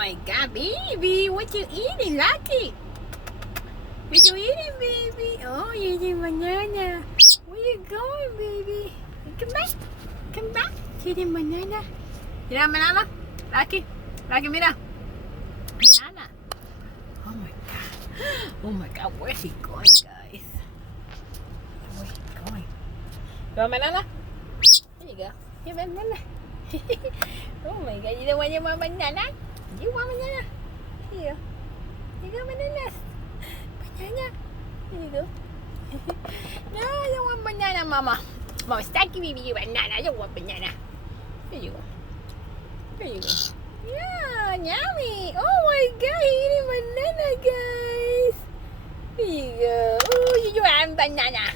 my God, baby, what you eating, Lucky? What you eating, baby? Oh, you're eating banana. Where you going, baby? Come back. Come back. You're eating banana. You know banana? Lucky? Lucky, mira. Banana. Oh my God. Oh my God, where's he going, guys? Where's he going? You want banana? Here you go. Here, banana. Oh my God, you don't want banana? You want banana? Here. You got bananas. Banana. Here you go. No, I don't want banana, Mama. Mama, stop giving me banana. I don't want banana. Here you go. Here you go. Yeah, yummy. Oh my God, eating banana, guys. Here you go. Oh, you want banana.